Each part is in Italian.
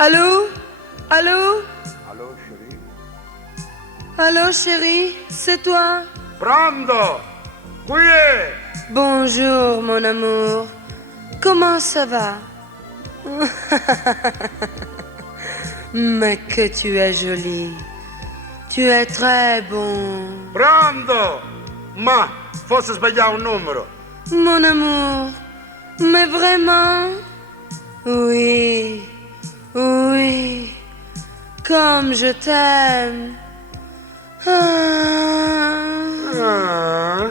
Allô? Allô? Allô, chérie? Allô, chérie? C'est toi? Pronto? Qui è? Bonjour, mon amour. Comment ça va? Mais que tu es jolie. Tu es très bon. Pronto? Ma, forse sbagliavo un numero. Mon amour. Mais vraiment? Oui. Oui. Comme je t'aime. Ah, Ah.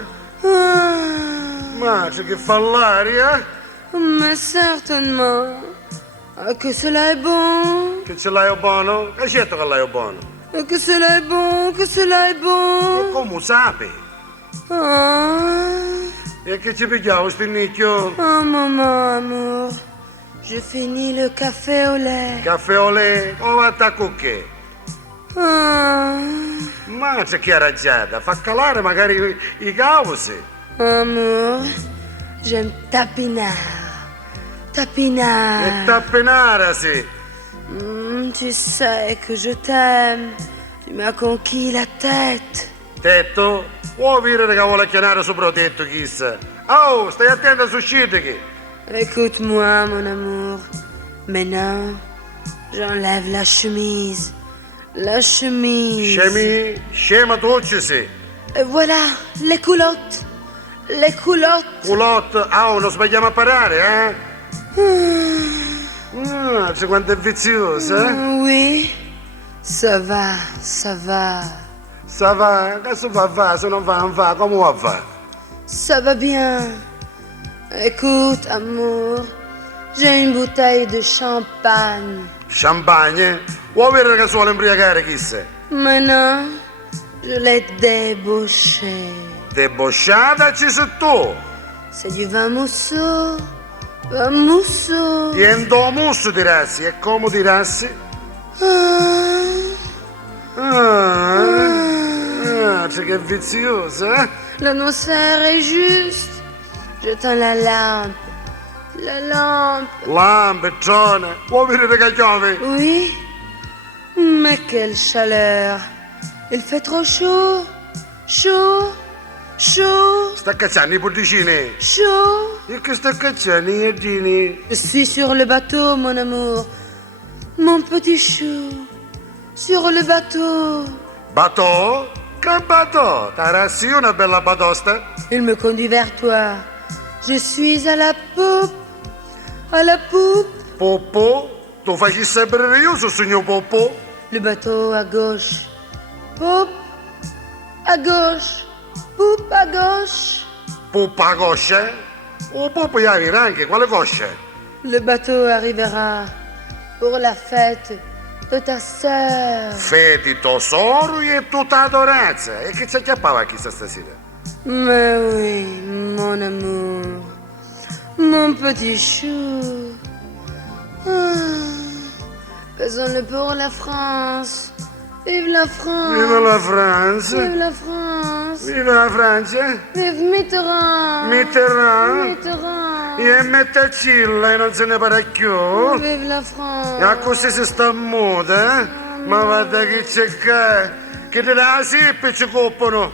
ma c'è che fa l'aria? Mais certainement. Que cela est bon. Che ce l'hai buono? Che certo che l'hai buono. Que cela est bon. Que cela est E bon. come sapi? Ah. E che ci pigliavo sti nicchio? Oh, maman, amour. Je finis le café au lait. Caffè olè? O vatta a cucche? Ah. Ma c'è che è raggiata? Fa calare magari i causi. Amour, j'aime tapinar. E Tapinar. tappenara, sì. Tu sais que je t'aime. Tu m'as conquis la tête. Tetto? Vuoi vedere che vuole chiamare sopra tetto, chissà? Oh, stai attento su scitichi. Écoute-moi, mon amour. Maintenant, j'enlève la chemise. La chemise. Scema tu ci sei. Et voilà, les culottes. Les culottes. Culotte, non sbagliamo a parare, eh? C'è quanto è viziosa, eh? Oui, ça va, ça va. Sa va, che va, se non va, non va, come va a fare? Ça va bien. Écoute, amour, j'ai une bouteille de champagne. Champagne? Vuoi vedere che suole imbriacare, chissà? Maintenant, je l'ai débauché. Debosciata ci sei tu. C'est du vin mousseux. Vin mousseux. Tiendo musso dirassi, e come dirassi? C'è che è viziosa, eh? L'atmosphère est juste. J'éteins la lampe. La lampe. Lampettone, vuoi vedere che chiove? Oui, mais quelle chaleur. Il fait trop chaud. Chaud. Chaud. Sta cacciando i porticini. Chaud. E che sta cacciando i giardini? Je suis sur le bateau, mon amour. Mon petit chou. Sur le bateau. Bateau? Che bateau? Tarassi una bella batosta? Il me conduit vers toi. Je suis à la poupe. À la poupe. Poppo? Tu facci sapere io su signor Poppo? Le bateau à gauche. Poupe. À gauche. Poupe à gauche. Poppa a coscia? O Poppo ya vira anche, quale coscia? Le bateau arrivera pour la fête de ta sœur. Feti tesoro e tutta adoranza. E che ci acchiappava chissà stasera? Mais oui, mon amour. Mon petit chou. Faisons-le pour la France. Vive la France. Viva la Francia! Vive la France. Viva la Francia! Vive Mitterrand. Mitterrand! Mitterrand. E mettacilla e non se ne parla più. Vive la France. E così si sta muta, eh? Ma guarda che c'è che te la sippe ci coppano.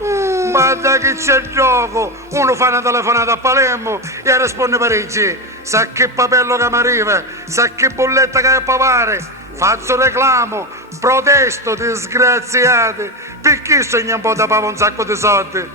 Guarda che c'è gioco. Uno fa una telefonata a Palermo e risponde Parigi. Sa che papello che mi arriva, sa che bolletta che è papare. Faccio reclamo, protesto, disgraziati. Perché sogna un po' da pavo un sacco di soldi?